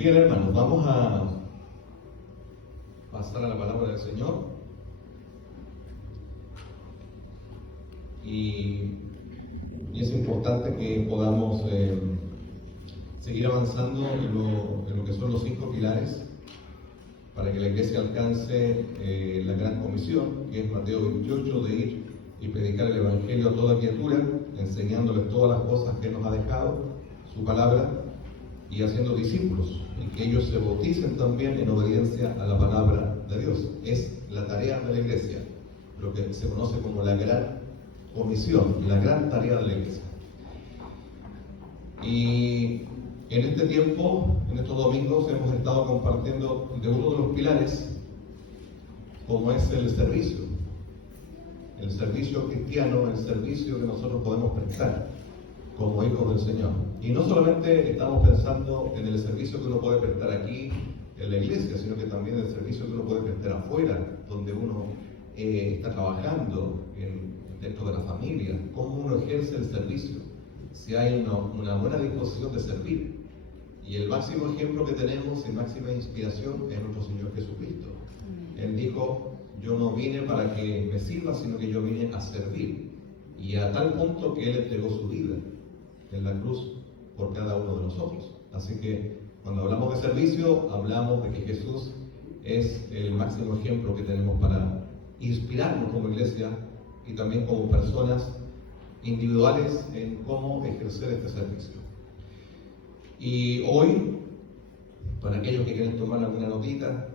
Bien, hermanos, vamos a pasar a la palabra del Señor. Y es importante que podamos seguir avanzando en lo que son los 5 pilares para que la iglesia alcance la gran comisión, que es Mateo 28, de ir y predicar el Evangelio a toda criatura, enseñándoles todas las cosas que Él nos ha dejado, su palabra, y haciendo discípulos, y que ellos se bauticen también en obediencia a la palabra de Dios. Es la tarea de la iglesia, lo que se conoce como la gran comisión, la gran tarea de la iglesia. Y en este tiempo, en estos domingos, hemos estado compartiendo de uno de los pilares, como es el servicio cristiano, el servicio que nosotros podemos prestar como hijos del Señor. Y no solamente estamos pensando en el servicio que uno puede prestar aquí en la iglesia, sino que también el servicio que uno puede prestar afuera, donde uno está trabajando, dentro de la familia, cómo uno ejerce el servicio, si hay una buena disposición de servir. Y el máximo ejemplo que tenemos y máxima inspiración es nuestro Señor Jesucristo. Él dijo: yo no vine para que me sirva, sino que yo vine a servir. Y a tal punto que Él entregó su vida en la cruz por cada uno de nosotros. Así que cuando hablamos de servicio, hablamos de que Jesús es el máximo ejemplo que tenemos para inspirarnos como iglesia y también como personas individuales en cómo ejercer este servicio. Y hoy, para aquellos que quieren tomar alguna notita,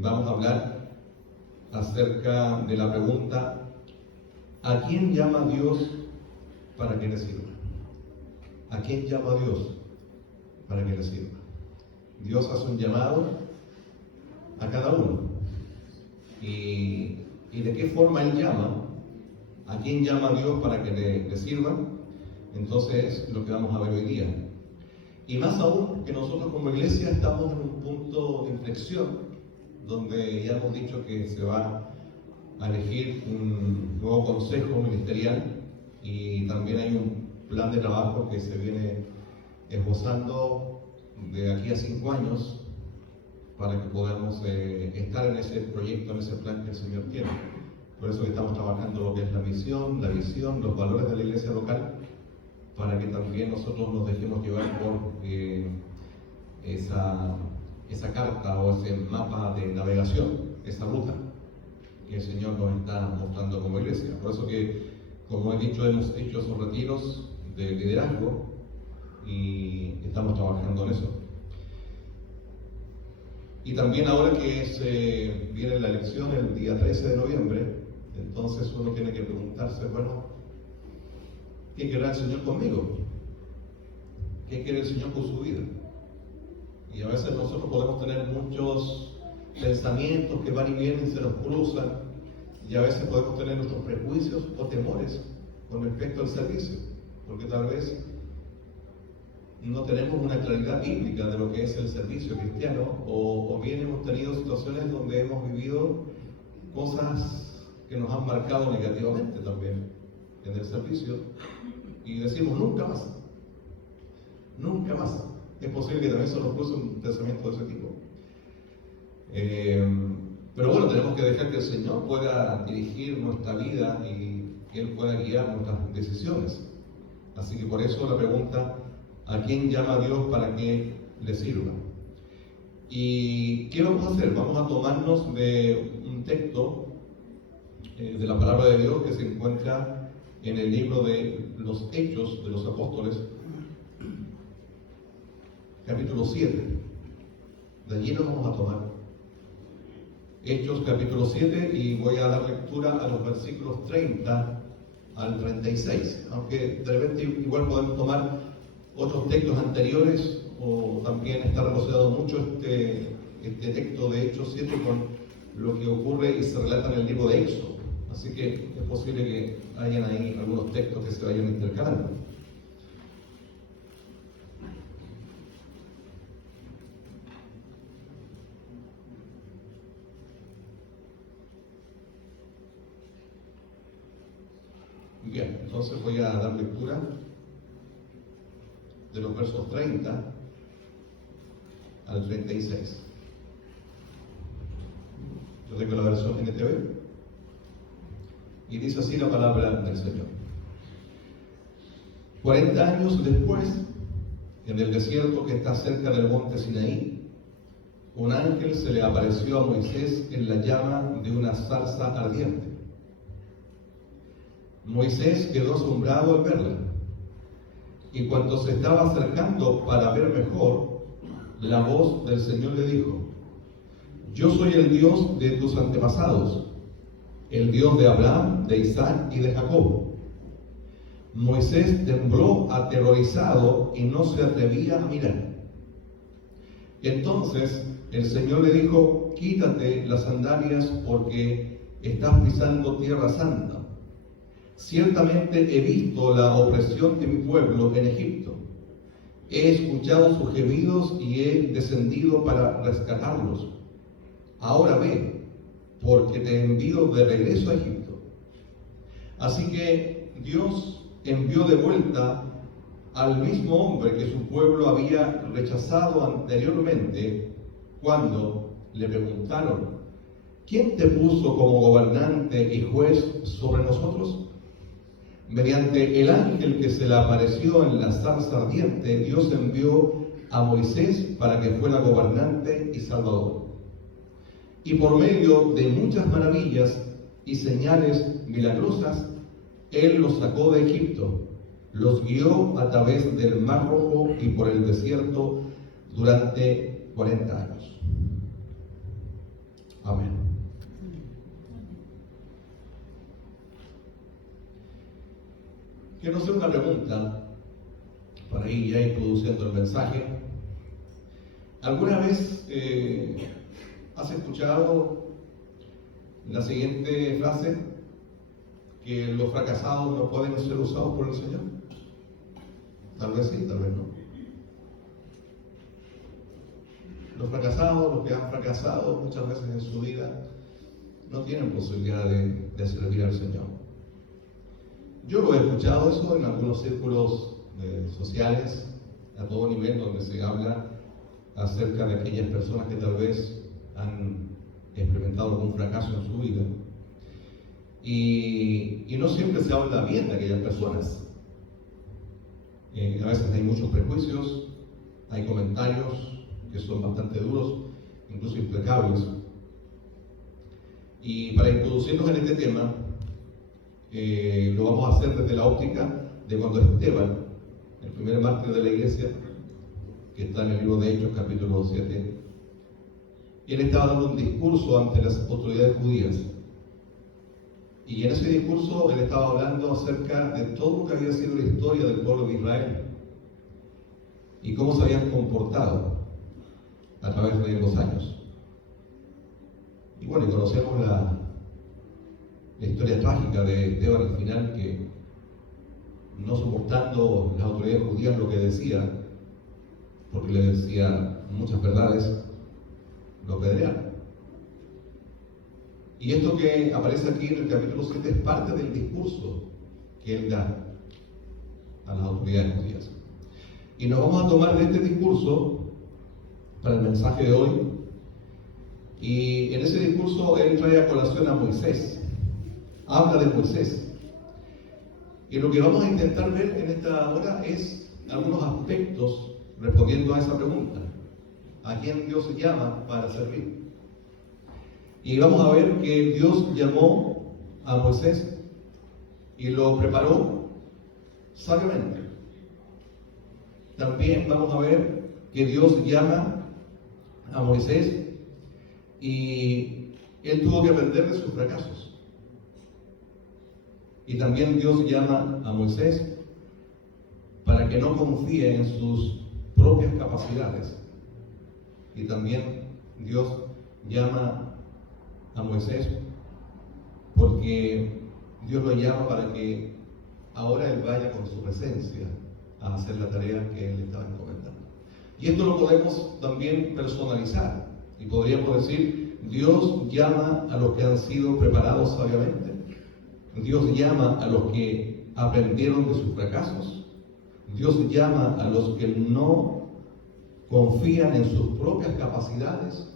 vamos a hablar acerca de la pregunta: ¿a quién llama Dios para que le sirva? ¿A quién llama Dios para que le sirva? Dios hace un llamado a cada uno. ¿Y de qué forma Él llama? ¿A quién llama Dios para que le sirva? Entonces es lo que vamos a ver hoy día. Y más aún que nosotros como iglesia estamos en un punto de inflexión, donde ya hemos dicho que se va a elegir un nuevo consejo ministerial y también hay un plan de trabajo que se viene esbozando de aquí a 5 años para que podamos estar en ese proyecto, en ese plan que el Señor tiene. Por eso que estamos trabajando lo que es la misión, la visión, los valores de la iglesia local, para que también nosotros nos dejemos llevar por esa carta o ese mapa de navegación, esa ruta que el Señor nos está mostrando como iglesia. Por eso que, como he dicho, hemos hecho esos retiros de liderazgo y estamos trabajando en eso. Y también ahora que viene la elección el día 13 de noviembre, entonces uno tiene que preguntarse, bueno, ¿qué querrá el Señor conmigo? ¿Qué quiere el Señor con su vida? Y a veces nosotros podemos tener muchos pensamientos que van y vienen, se nos cruzan, y a veces podemos tener nuestros prejuicios o temores con respecto al servicio, porque tal vez no tenemos una claridad bíblica de lo que es el servicio cristiano, o bien hemos tenido situaciones donde hemos vivido cosas que nos han marcado negativamente también en el servicio, y decimos nunca más. Es posible que también se nos cruce un pensamiento de ese tipo. Pero bueno, tenemos que dejar que el Señor pueda dirigir nuestra vida y que Él pueda guiar nuestras decisiones. Así que por eso la pregunta: ¿a quién llama Dios para que le sirva? ¿Y qué vamos a hacer? Vamos a tomarnos de un texto de la palabra de Dios que se encuentra en el libro de los Hechos de los Apóstoles, capítulo 7. De allí nos vamos a tomar. Hechos capítulo 7, y voy a dar lectura a los versículos 30 al 36. Aunque de repente igual podemos tomar otros textos anteriores, o también está relacionado mucho este texto de Hechos 7 con lo que ocurre y se relata en el libro de Éxodo. Así que es posible que hayan ahí algunos textos que se vayan intercalando. Bien, entonces voy a dar lectura de los versos 30 al 36. Yo tengo la versión NTV. Y dice así la palabra del Señor. 40 años después, en el desierto que está cerca del monte Sinaí, un ángel se le apareció a Moisés en la llama de una zarza ardiente. Moisés quedó asombrado al verla, y cuando se estaba acercando para ver mejor, la voz del Señor le dijo: yo soy el Dios de tus antepasados, el Dios de Abraham, de Isaac y de Jacob. Moisés tembló aterrorizado y no se atrevía a mirar. Entonces el Señor le dijo: quítate las sandalias porque estás pisando tierra santa. Ciertamente he visto la opresión de mi pueblo en Egipto. He escuchado sus gemidos y he descendido para rescatarlos. Ahora ve, porque te envío de regreso a Egipto. Así que Dios envió de vuelta al mismo hombre que su pueblo había rechazado anteriormente cuando le preguntaron: ¿quién te puso como gobernante y juez sobre nosotros? Mediante el ángel que se le apareció en la zarza ardiente, Dios envió a Moisés para que fuera gobernante y salvador. Y por medio de muchas maravillas y señales milagrosas, Él los sacó de Egipto, los guió a través del Mar Rojo y por el desierto durante 40 años. Amén. Quiero hacer una pregunta para ir ya introduciendo el mensaje. ¿Alguna vez has escuchado la siguiente frase? Que los fracasados no pueden ser usados por el Señor. Tal vez sí, tal vez no. Los fracasados, los que han fracasado muchas veces en su vida, no tienen posibilidad de servir al Señor. Yo lo he escuchado eso en algunos círculos sociales, a todo nivel, donde se habla acerca de aquellas personas que tal vez han experimentado algún fracaso en su vida. Y no siempre se habla bien de aquellas personas. A veces hay muchos prejuicios, hay comentarios que son bastante duros, incluso implacables. Y para introducirnos en este tema, lo vamos a hacer desde la óptica de cuando Esteban, el primer mártir de la iglesia, que está en el libro de Hechos, capítulo 7, y él estaba dando un discurso ante las autoridades judías. Y en ese discurso él estaba hablando acerca de todo lo que había sido la historia del pueblo de Israel y cómo se habían comportado a través de los años. Y bueno, y conocemos la historia trágica de Esteban al final, que no soportando las autoridades judías lo que decía, porque le decía muchas verdades, lo apedrearon. Y esto que aparece aquí en el capítulo 7 es parte del discurso que él da a las autoridades judías. Y nos vamos a tomar de este discurso para el mensaje de hoy. Y en ese discurso él trae a colación a Moisés. Habla de Moisés. Y lo que vamos a intentar ver en esta hora es algunos aspectos respondiendo a esa pregunta: ¿a quién Dios llama para servir? Y vamos a ver que Dios llamó a Moisés y lo preparó sabiamente. También vamos a ver que Dios llama a Moisés y él tuvo que aprender de sus fracasos. Y también Dios llama a Moisés para que no confíe en sus propias capacidades. Y también Dios llama a Moisés porque Dios lo llama para que ahora él vaya con su presencia a hacer la tarea que él estaba encomendando. Y esto lo podemos también personalizar y podríamos decir: Dios llama a los que han sido preparados sabiamente. Dios llama a los que aprendieron de sus fracasos. Dios llama a los que no confían en sus propias capacidades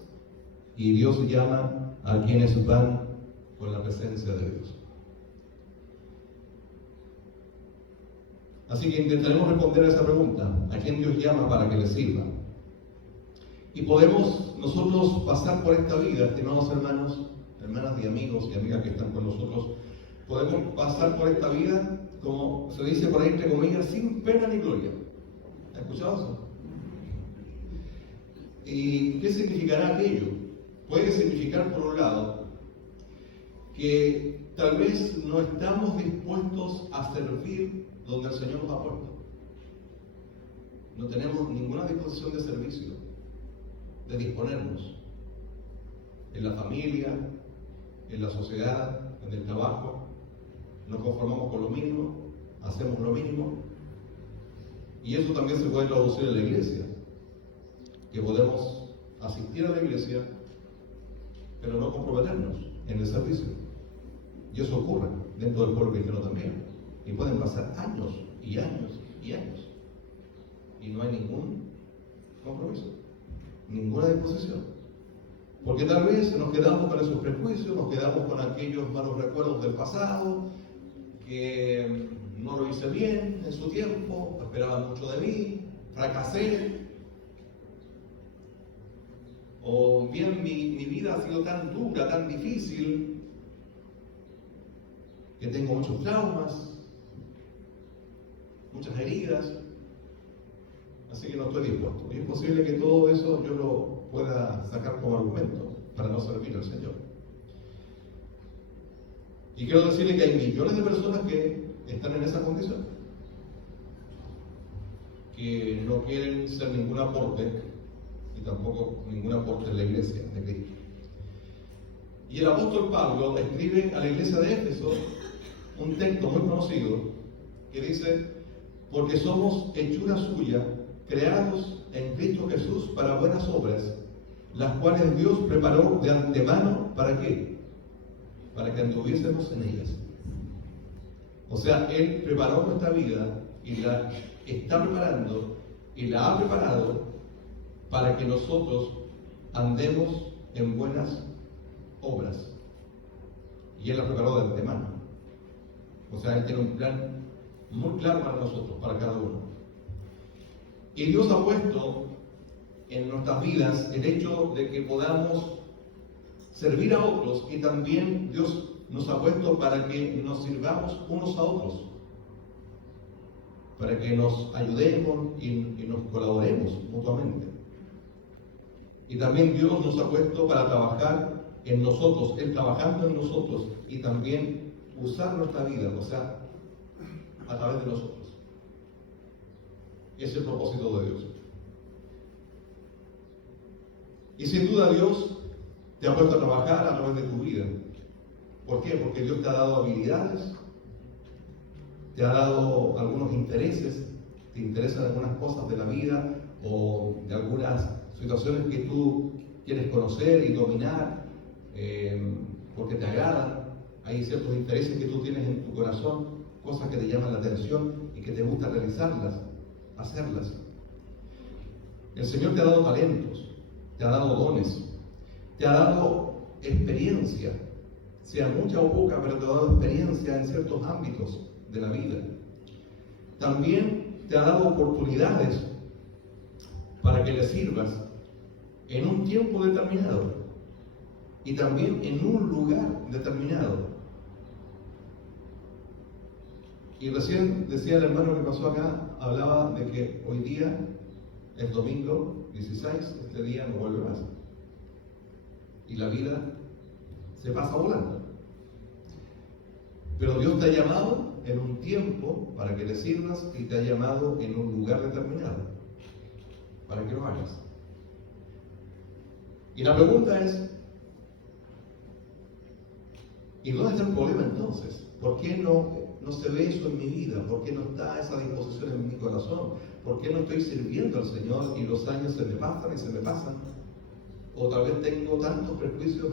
y Dios llama a quienes van con la presencia de Dios. Así que intentaremos responder a esa pregunta: ¿a quién Dios llama para que le sirva? Y podemos nosotros pasar por esta vida, estimados hermanos, hermanas y amigos y amigas que están con nosotros, podemos pasar por esta vida, como se dice por ahí entre comillas, sin pena ni gloria. ¿Has escuchado eso? ¿Y qué significará aquello? Puede significar, por un lado, que tal vez no estamos dispuestos a servir donde el Señor nos ha puesto. No tenemos ninguna disposición de servicio, de disponernos en la familia, en la sociedad, en el trabajo. Nos conformamos con lo mínimo, hacemos lo mínimo, y eso también se puede traducir en la iglesia, que podemos asistir a la iglesia pero no comprometernos en el servicio, y eso ocurre dentro del pueblo cristiano también, y pueden pasar años y años y años y no hay ningún compromiso, ninguna disposición, porque tal vez nos quedamos con esos prejuicios, nos quedamos con aquellos malos recuerdos del pasado, que no lo hice bien en su tiempo, esperaban mucho de mí, fracasé, o bien mi vida ha sido tan dura, tan difícil, que tengo muchos traumas, muchas heridas, así que no estoy dispuesto. Y es posible que todo eso yo lo pueda sacar como argumento para no servir al Señor. Y quiero decirle que hay millones de personas que están en esa condición, que no quieren ser ningún aporte y tampoco ningún aporte en la iglesia de Cristo. Y el apóstol Pablo escribe a la iglesia de Éfeso un texto muy conocido que dice: porque somos hechura suya, creados en Cristo Jesús para buenas obras, las cuales Dios preparó de antemano, ¿para qué? Para que anduviésemos en ellas. O sea, Él preparó nuestra vida y la está preparando y la ha preparado para que nosotros andemos en buenas obras. Y Él la preparó de antemano. O sea, Él tiene un plan muy claro para nosotros, para cada uno. Y Dios ha puesto en nuestras vidas el hecho de que podamos servir a otros, y también Dios nos ha puesto para que nos sirvamos unos a otros, para que nos ayudemos y nos colaboremos mutuamente. Y también Dios nos ha puesto para trabajar en nosotros, Él trabajando en nosotros, y también usar nuestra vida, o sea, a través de nosotros. Ese es el propósito de Dios. Y sin duda Dios te ha puesto a trabajar a través de tu vida. ¿Por qué? Porque Dios te ha dado habilidades, te ha dado algunos intereses, te interesan algunas cosas de la vida o de algunas situaciones que tú quieres conocer y dominar porque te agradan. Hay ciertos intereses que tú tienes en tu corazón, cosas que te llaman la atención y que te gusta realizarlas, hacerlas. El Señor te ha dado talentos, te ha dado dones, te ha dado experiencia, sea mucha o poca, pero te ha dado experiencia en ciertos ámbitos de la vida. También te ha dado oportunidades para que le sirvas en un tiempo determinado y también en un lugar determinado. Y recién decía el hermano que pasó acá, hablaba de que hoy día es domingo 16, este día no vuelve más. Y la vida se pasa volando. Pero Dios te ha llamado en un tiempo para que le sirvas y te ha llamado en un lugar determinado para que lo hagas. Y la pregunta es, ¿y dónde está el problema entonces? ¿Por qué no se ve eso en mi vida? ¿Por qué no está esa disposición en mi corazón? ¿Por qué no estoy sirviendo al Señor y los años se me pasan y se me pasan? O tal vez tengo tantos prejuicios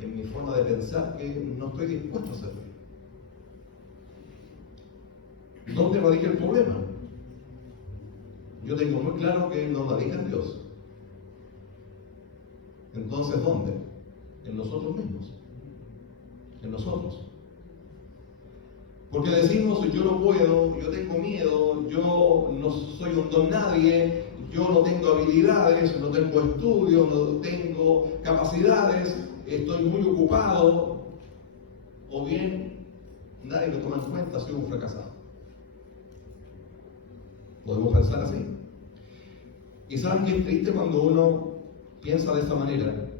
en mi forma de pensar que no estoy dispuesto a servir. ¿Dónde radica el problema? Yo tengo muy claro que nos la diga Dios. Entonces, ¿dónde? En nosotros mismos. En nosotros. Porque decimos, yo no puedo, yo tengo miedo, yo no soy un don nadie, yo no tengo habilidades, no tengo estudios, no tengo capacidades, estoy muy ocupado, o bien nadie me toma en cuenta, soy un fracasado. Podemos pensar así. Y saben que es triste cuando uno piensa de esa manera,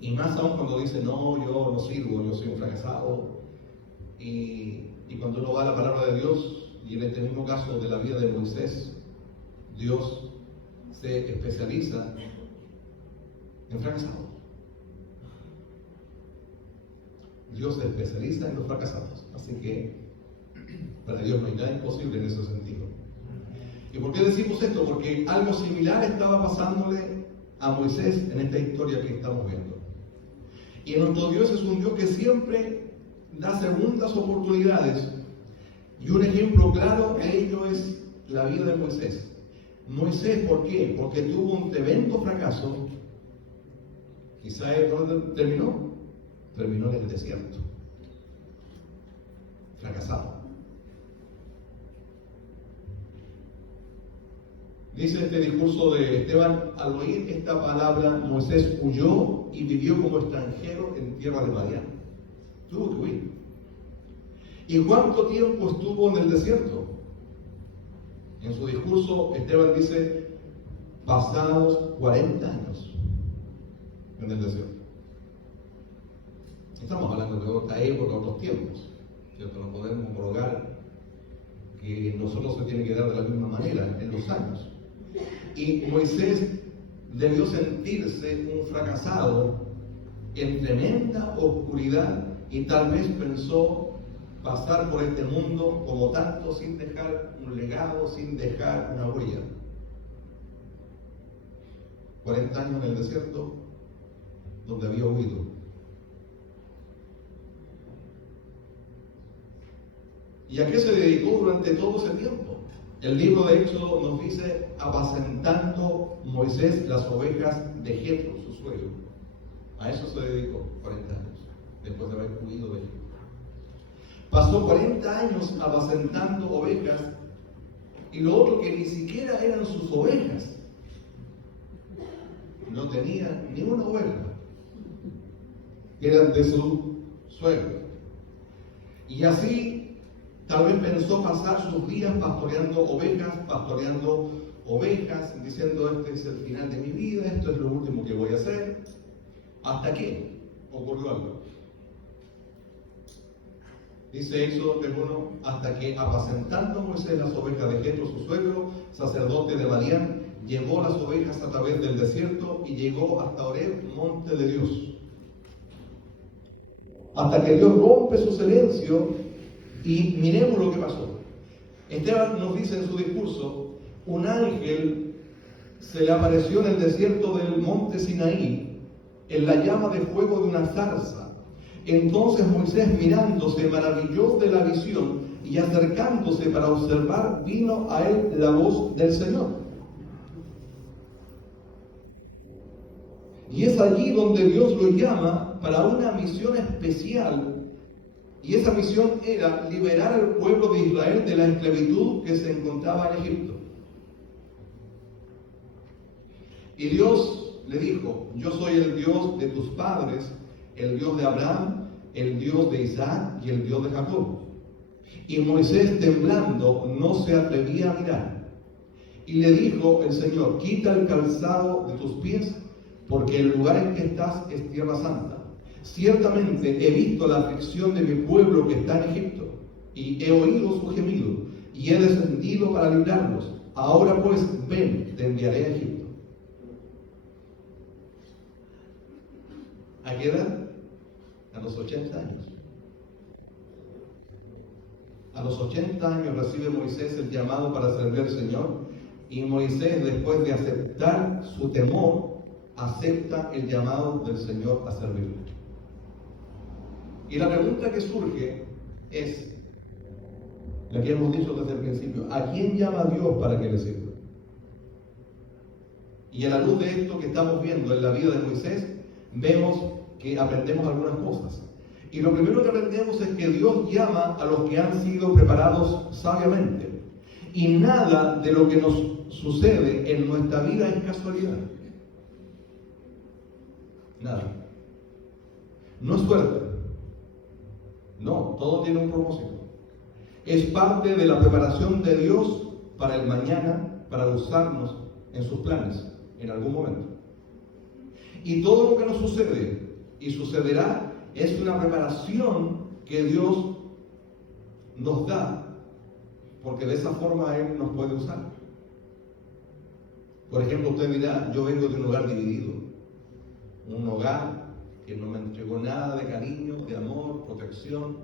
y más aún cuando dice, no, yo no sirvo, yo soy un fracasado. Y cuando uno va a la palabra de Dios, y en este mismo caso de la vida de Moisés, Dios se especializa en fracasados. Dios se especializa en los fracasados. Así que para Dios no hay nada imposible en ese sentido. ¿Y por qué decimos esto? Porque algo similar estaba pasándole a Moisés en esta historia que estamos viendo. Y nuestro Dios es un Dios que siempre da segundas oportunidades. Y un ejemplo claro de ello es la vida de Moisés. Moisés, ¿por qué? Porque tuvo un tremendo fracaso. ¿Quizá dónde terminó? Terminó en el desierto. Fracasado. Dice este discurso de Esteban, al oír esta palabra, Moisés huyó y vivió como extranjero en tierra de Madián. Tuvo que huir. ¿Y cuánto tiempo estuvo en el desierto? En su discurso, Esteban dice, pasados 40 años en el desierto. Estamos hablando de otra época, otros tiempos, ¿cierto? No podemos homologar que nosotros se tiene que dar de la misma manera en los años. Y Moisés debió sentirse un fracasado en tremenda oscuridad y tal vez pensó pasar por este mundo como tanto sin dejar un legado, sin dejar una huella. 40 años en el desierto donde había huido. ¿Y a qué se dedicó durante todo ese tiempo? El libro de Éxodo nos dice, apacentando Moisés las ovejas de Jetro, su suegro. A eso se dedicó 40 años, después de haber huido de Egipto. Pasó 40 años apacentando ovejas, y lo otro que ni siquiera eran sus ovejas. No tenía ni una oveja. Eran de su suegro. Y así tal vez pensó pasar sus días pastoreando ovejas, diciendo, este es el final de mi vida, esto es lo último que voy a hacer. ¿Hasta qué? Ocurrió algo. Dice Éxodo 3:1, hasta que apacentando Moisés las ovejas de Jetro, su suegro, sacerdote de Madián, llevó las ovejas a través del desierto y llegó hasta Horeb, monte de Dios. Hasta que Dios rompe su silencio y miremos lo que pasó. Esteban nos dice en su discurso, un ángel se le apareció en el desierto del monte Sinaí, en la llama de fuego de una zarza. Entonces Moisés mirando se maravilló de la visión y acercándose para observar vino a él la voz del Señor. Y es allí donde Dios lo llama para una misión especial. Y esa misión era liberar al pueblo de Israel de la esclavitud que se encontraba en Egipto. Y Dios le dijo, yo soy el Dios de tus padres, el Dios de Abraham, el Dios de Isaac y el Dios de Jacob. Y Moisés, temblando, no se atrevía a mirar. Y le dijo el Señor, quita el calzado de tus pies, porque el lugar en que estás es tierra santa. Ciertamente he visto la aflicción de mi pueblo que está en Egipto, y he oído su gemido, y he descendido para librarlos. Ahora pues, ven, te enviaré a Egipto. ¿A qué edad? A los 80 años. A los 80 años recibe Moisés el llamado para servir al Señor, y Moisés, después de aceptar su temor, acepta el llamado del Señor a servirle. Y la pregunta que surge es la que hemos dicho desde el principio: ¿a quién llama Dios para que le sirva? Y a la luz de esto que estamos viendo en la vida de Moisés, vemos que aprendemos algunas cosas. Y lo primero que aprendemos es que Dios llama a los que han sido preparados sabiamente. Y nada de lo que nos sucede en nuestra vida es casualidad. Nada. No es suerte. No, todo tiene un propósito. Es parte de la preparación de Dios para el mañana, para usarnos en sus planes, en algún momento. Y todo lo que nos sucede y sucederá es una preparación que Dios nos da, porque de esa forma Él nos puede usar. Por ejemplo, usted dirá, yo vengo de un hogar dividido, un hogar que no me entregó nada de cariño, de amor, protección,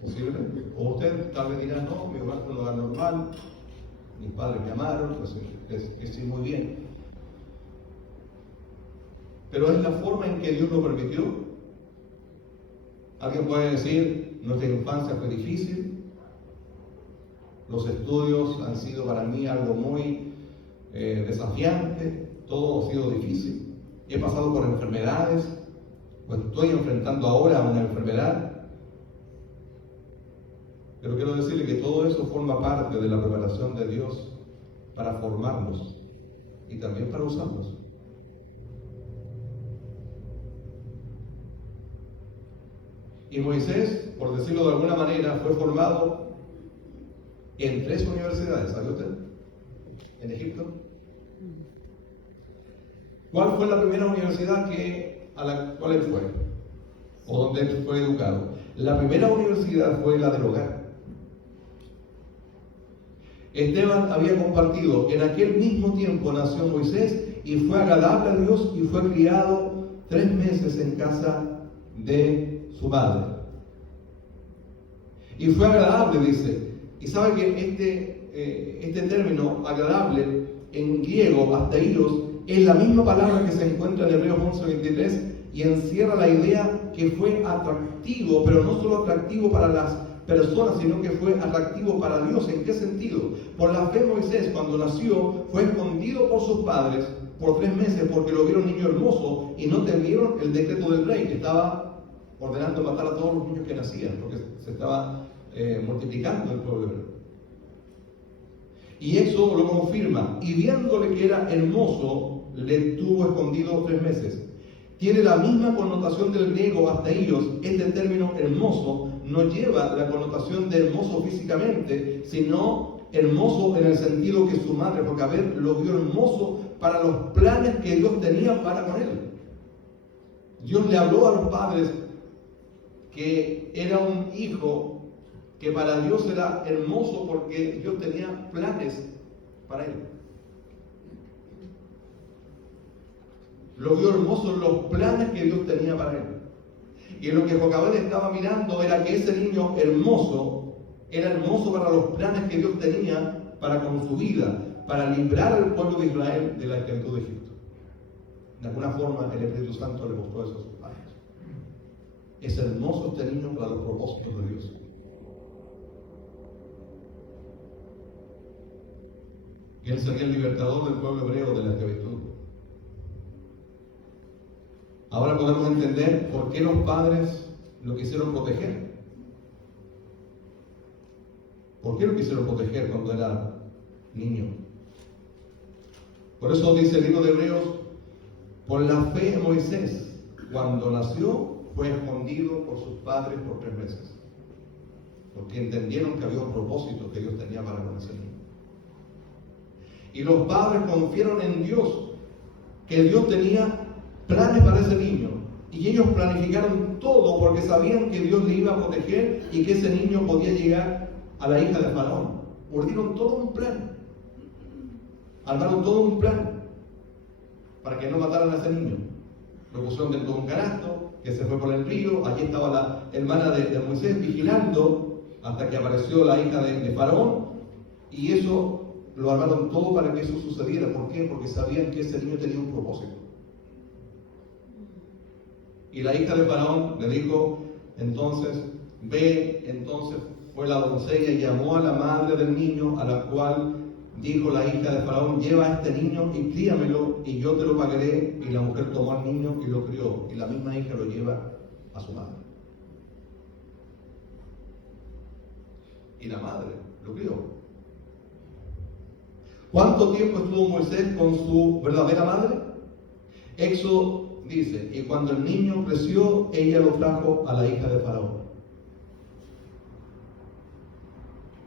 posiblemente. O usted tal vez dirá, no, mi hogar fue un hogar normal, mis padres me amaron, pues es muy bien. Pero es la forma en que Dios lo permitió. Alguien puede decir, nuestra infancia fue difícil, los estudios han sido para mí algo muy desafiante, todo ha sido difícil, he pasado por enfermedades, pues estoy enfrentando ahora una enfermedad. Pero quiero decirle que todo eso forma parte de la preparación de Dios para formarnos y también para usarnos. Y Moisés, por decirlo de alguna manera, fue formado en 3 universidades, ¿sabe usted? En Egipto. ¿Cuál fue la primera universidad a la cual él fue? ¿O donde él fue educado? La primera universidad fue la del hogar. Esteban había compartido, en aquel mismo tiempo nació Moisés y fue agradable a Dios y fue criado 3 meses en casa de su madre. Y fue agradable, dice. Y sabe que este término, agradable, en griego, asteiros, es la misma palabra que se encuentra en Hebreos 11:23 y encierra la idea que fue atractivo, pero no solo atractivo para las personas, sino que fue atractivo para Dios. ¿En qué sentido? Por la fe Moisés, cuando nació, fue escondido por sus padres por 3 meses porque lo vieron niño hermoso y no temieron el decreto del rey que estaba ordenando matar a todos los niños que nacían, porque se estaba multiplicando el pueblo hebreo. Y eso lo confirma. Y viéndole que era hermoso, le tuvo escondido 3 meses. Tiene la misma connotación del griego hasta ellos. Este término hermoso no lleva la connotación de hermoso físicamente, sino hermoso en el sentido que su madre, porque a ver, lo vio hermoso para los planes que Dios tenía para con él. Dios le habló a los padres que era un hijo que para Dios era hermoso porque Dios tenía planes para él. Lo vio hermoso en los planes que Dios tenía para él. Y lo que Jocabed estaba mirando era que ese niño hermoso era hermoso para los planes que Dios tenía para con su vida, para librar al pueblo de Israel de la esclavitud de Egipto. De alguna forma el Espíritu Santo le mostró esos planes. Es hermoso este niño para los propósitos de Dios. Y él sería el libertador del pueblo hebreo de la esclavitud. Ahora podemos entender por qué los padres lo quisieron proteger. ¿Por qué lo quisieron proteger cuando era niño? Por eso dice el libro de Hebreos, por la fe en Moisés, cuando nació, fue escondido por sus padres por 3 meses. Porque entendieron que había un propósito que Dios tenía para con ese niño. Y los padres confiaron en Dios, que Dios tenía planes para ese niño. Y ellos planificaron todo porque sabían que Dios le iba a proteger y que ese niño podía llegar a la hija de Faraón. Urdieron todo un plan. Armaron todo un plan para que no mataran a ese niño. Lo pusieron dentro de un canasto que se fue por el río. Allí estaba la hermana de Moisés vigilando hasta que apareció la hija de Faraón. Y eso lo armaron todo para que eso sucediera. ¿Por qué? Porque sabían que ese niño tenía un propósito. Y la hija de Faraón le dijo, entonces, ve, entonces fue la doncella y llamó a la madre del niño, a la cual dijo la hija de Faraón: lleva a este niño y críamelo, y yo te lo pagaré. Y la mujer tomó al niño y lo crió, y la misma hija lo lleva a su madre. Y la madre lo crió. ¿Cuánto tiempo estuvo Moisés con su verdadera madre? Éxodo dice: y cuando el niño creció, ella lo trajo a la hija de Faraón.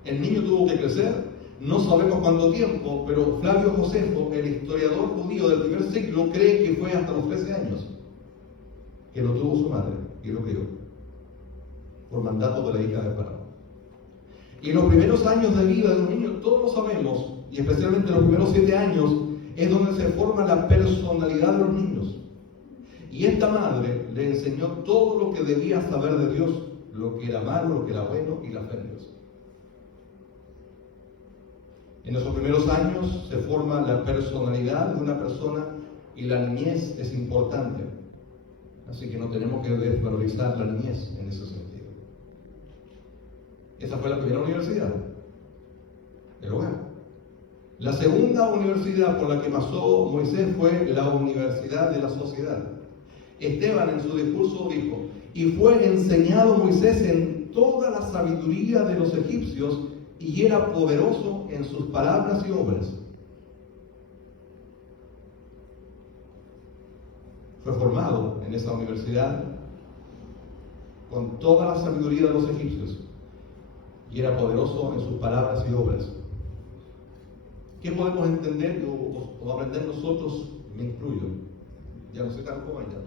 El niño tuvo que crecer, no sabemos cuánto tiempo, pero Flavio Josefo, el historiador judío del primer siglo, cree que fue hasta los 13 años que lo tuvo su madre y lo crió, por mandato de la hija de Faraón. Y los primeros años de vida de un niño, todos lo sabemos, y especialmente los primeros 7 años, es donde se forma la personalidad de los niños. Y esta madre le enseñó todo lo que debía saber de Dios, lo que era malo, lo que era bueno y la fe en Dios. En esos primeros años se forma la personalidad de una persona y la niñez es importante. Así que no tenemos que desvalorizar la niñez en ese sentido. Esa fue la primera universidad, el hogar. La segunda universidad por la que pasó Moisés fue la universidad de la sociedad. Esteban en su discurso dijo: y fue enseñado Moisés en toda la sabiduría de los egipcios, y era poderoso en sus palabras y obras. Fue formado en esa universidad con toda la sabiduría de los egipcios, y era poderoso en sus palabras y obras. ¿Qué podemos entender o aprender nosotros? Me incluyo, ya no soy tan joven ya.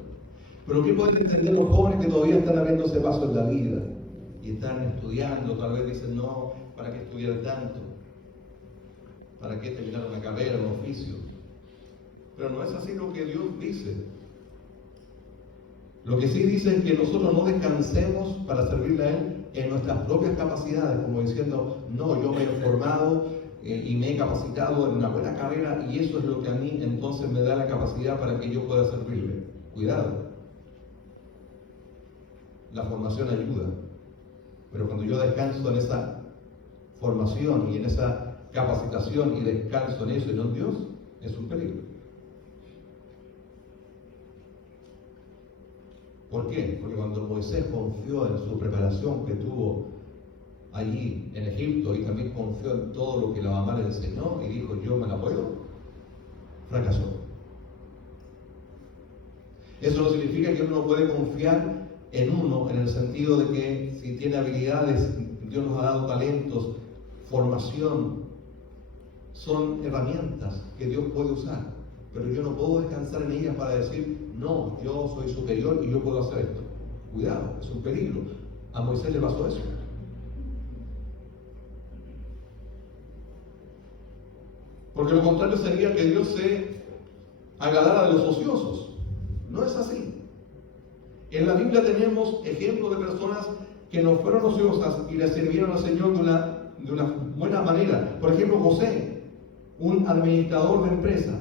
Pero ¿qué pueden entender los jóvenes que todavía están abriéndose paso en la vida y están estudiando? Tal vez dicen: no, ¿para qué estudiar tanto? ¿Para qué terminar una carrera, un oficio? Pero no es así lo que Dios dice. Lo que sí dice es que nosotros no descansemos para servirle a Él en nuestras propias capacidades, como diciendo: no, yo me he formado y me he capacitado en una buena carrera, y eso es lo que a mí entonces me da la capacidad para que yo pueda servirle. Cuidado. La formación ayuda, pero cuando yo descanso en esa formación y en esa capacitación y descanso en eso y no en Dios, es un peligro. ¿Por qué? Porque cuando Moisés confió en su preparación que tuvo allí en Egipto, y también confió en todo lo que la mamá le enseñó y dijo: yo me la puedo, fracasó. Eso no significa que uno no puede confiar en uno, en el sentido de que si tiene habilidades, Dios nos ha dado talentos, formación, son herramientas que Dios puede usar, pero yo no puedo descansar en ellas para decir: no, yo soy superior y yo puedo hacer esto. Cuidado, es un peligro. A Moisés le pasó eso. Porque lo contrario sería que Dios se agradara de los ociosos. No es así. En la Biblia tenemos ejemplos de personas que no fueron ociosas y le sirvieron al Señor de una buena manera. Por ejemplo, José, un administrador de empresa.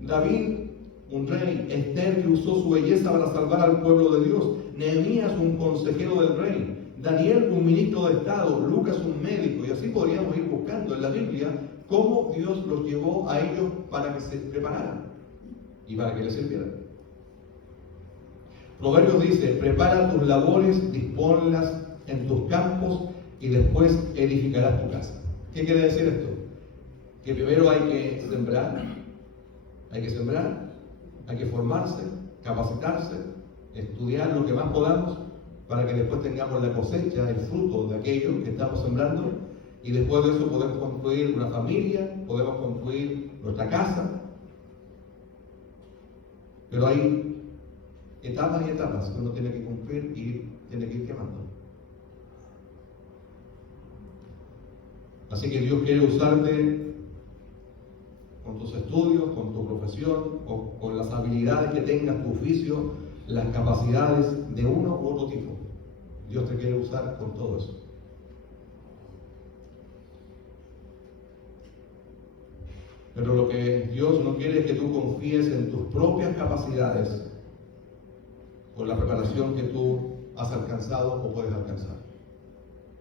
David, un rey. Esther, que usó su belleza para salvar al pueblo de Dios. Nehemías, un consejero del rey. Daniel, un ministro de Estado. Lucas, un médico. Y así podríamos ir buscando en la Biblia cómo Dios los llevó a ellos para que se prepararan y para que les sirvieran. Proverbios dice: prepara tus labores, disponlas en tus campos, y después edificarás tu casa. ¿Qué quiere decir esto? Que primero hay que sembrar, hay que formarse, capacitarse, estudiar lo que más podamos, para que después tengamos la cosecha, el fruto de aquello que estamos sembrando, y después de eso podemos construir una familia, podemos construir nuestra casa. Pero hay etapas y etapas que uno tiene que cumplir y tiene que ir quemando. Así que Dios quiere usarte con tus estudios, con tu profesión, o con las habilidades que tengas, tu oficio, las capacidades de uno u otro tipo. Dios te quiere usar con todo eso. Pero lo que Dios no quiere es que tú confíes en tus propias capacidades por la preparación que tú has alcanzado o puedes alcanzar.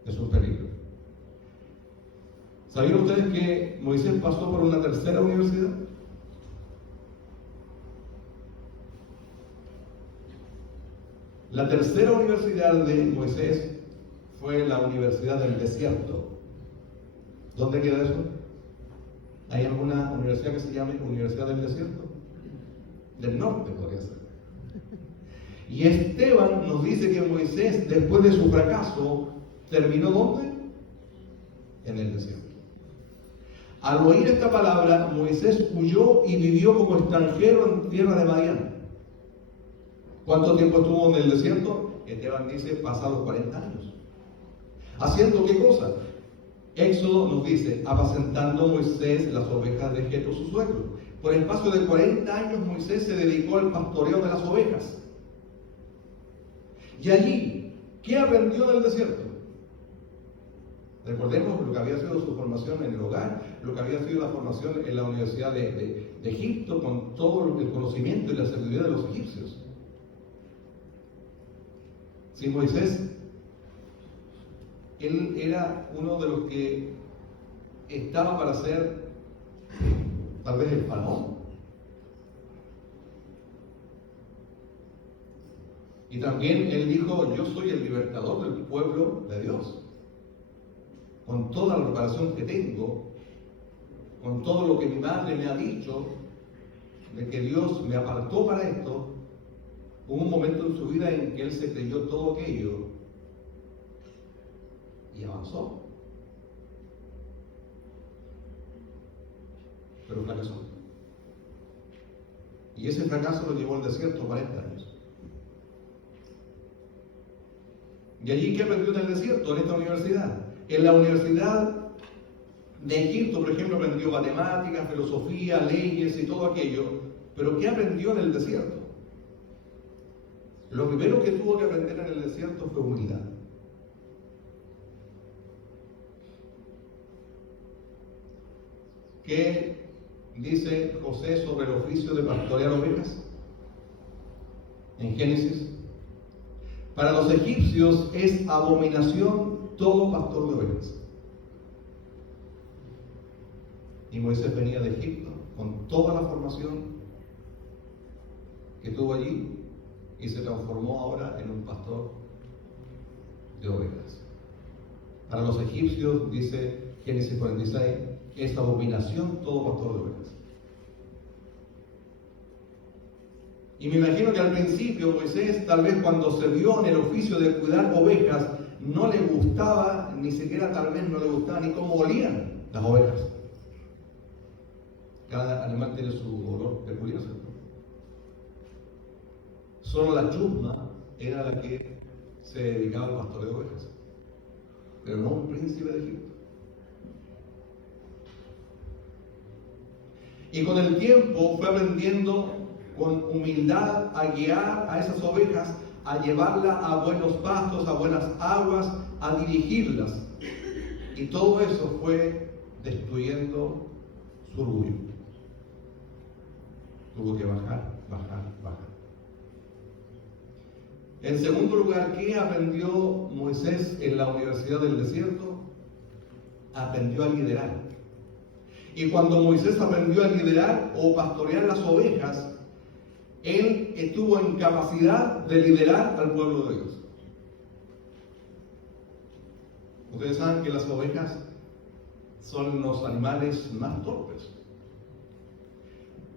Es un peligro. ¿Sabían ustedes que Moisés pasó por una tercera universidad? La tercera universidad de Moisés fue la Universidad del Desierto. ¿Dónde queda eso? ¿Hay alguna universidad que se llame Universidad del Desierto? Del norte podría ser. Y Esteban nos dice que Moisés, después de su fracaso, ¿terminó dónde? En el desierto. Al oír esta palabra, Moisés huyó y vivió como extranjero en tierra de Madián. ¿Cuánto tiempo estuvo en el desierto? Esteban dice, pasados 40 años. ¿Haciendo qué cosa? Éxodo nos dice, apacentando Moisés las ovejas de Jetro su suegro. Por el espacio de 40 años Moisés se dedicó al pastoreo de las ovejas. Y allí, ¿qué aprendió en el desierto? Recordemos lo que había sido su formación en el hogar, lo que había sido la formación en la Universidad de Egipto, con todo el conocimiento y la sabiduría de los egipcios. Si Moisés, él era uno de los que estaba para ser tal vez el faraón. Y también él dijo, yo soy el libertador del pueblo de Dios. Con toda la preparación que tengo, con todo lo que mi madre me ha dicho, de que Dios me apartó para esto, hubo un momento en su vida en que él se creyó todo aquello y avanzó. Pero fracasó. Y ese fracaso lo llevó al desierto 40 años. ¿Y allí qué aprendió en el desierto, en esta universidad? En la Universidad de Egipto, por ejemplo, aprendió matemáticas, filosofía, leyes y todo aquello. Pero ¿qué aprendió en el desierto? Lo primero que tuvo que aprender en el desierto fue humildad. ¿Qué dice José sobre el oficio de pastorear ovejas? En Génesis. Para los egipcios es abominación todo pastor de ovejas. Y Moisés venía de Egipto con toda la formación que tuvo allí y se transformó ahora en un pastor de ovejas. Para los egipcios, dice Génesis 46, es abominación todo pastor de ovejas. Y me imagino que al principio Moisés, tal vez cuando se vio en el oficio de cuidar ovejas, no le gustaba, ni siquiera tal vez no le gustaba ni cómo olían las ovejas. Cada animal tiene su olor peculiar, ¿cierto? Solo la chusma era la que se dedicaba al pastoreo de ovejas, pero no un príncipe de Egipto. Y con el tiempo fue aprendiendo con humildad a guiar a esas ovejas, a llevarlas a buenos pastos, a buenas aguas, a dirigirlas. Y todo eso fue destruyendo su orgullo. Tuvo que bajar. En segundo lugar, ¿qué aprendió Moisés en la Universidad del Desierto? Aprendió a liderar. Y cuando Moisés aprendió a liderar o pastorear las ovejas, él estuvo en capacidad de liderar al pueblo de Dios. Ustedes saben que las ovejas son los animales más torpes.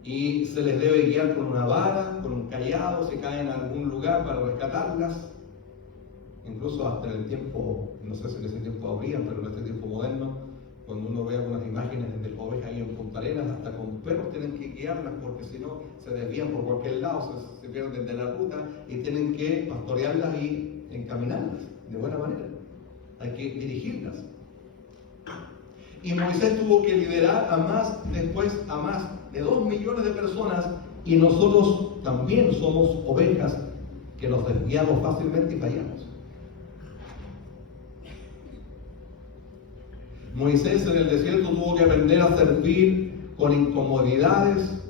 Y se les debe guiar con una vara, con un cayado, si caen en algún lugar para rescatarlas. Incluso hasta en el tiempo, no sé si en ese tiempo habrían, pero en este tiempo moderno, cuando uno ve algunas imágenes de ovejas ahí en Punta Arenas, hasta con perros tienen que guiarlas porque si no se desvían por cualquier lado, se pierden de la ruta y tienen que pastorearlas y encaminarlas de buena manera. Hay que dirigirlas. Y Moisés tuvo que liderar a más de 2 millones de personas, y nosotros también somos ovejas que nos desviamos fácilmente y fallamos. Moisés en el desierto tuvo que aprender a servir con incomodidades.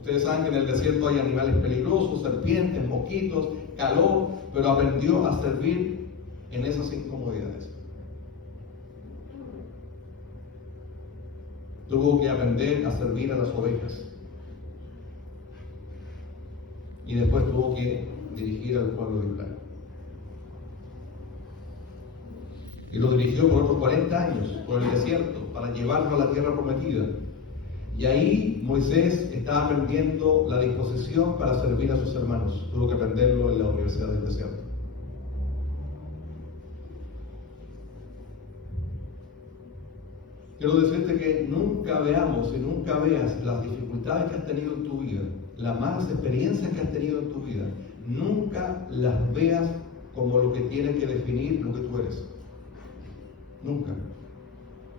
Ustedes saben que en el desierto hay animales peligrosos, serpientes, mosquitos, calor, pero aprendió a servir en esas incomodidades. tuvo que aprender a servir a las ovejas. Y después tuvo que dirigir al pueblo de Israel. Y lo dirigió por otros 40 años por el desierto para llevarlo a la tierra prometida. Y ahí Moisés estaba aprendiendo la disposición para servir a sus hermanos. Tuvo que aprenderlo en la Universidad del Desierto. Quiero decirte que nunca veamos y nunca veas las dificultades que has tenido en tu vida, las malas experiencias que has tenido en tu vida, nunca las veas como lo que tiene que definir lo que tú eres. Nunca.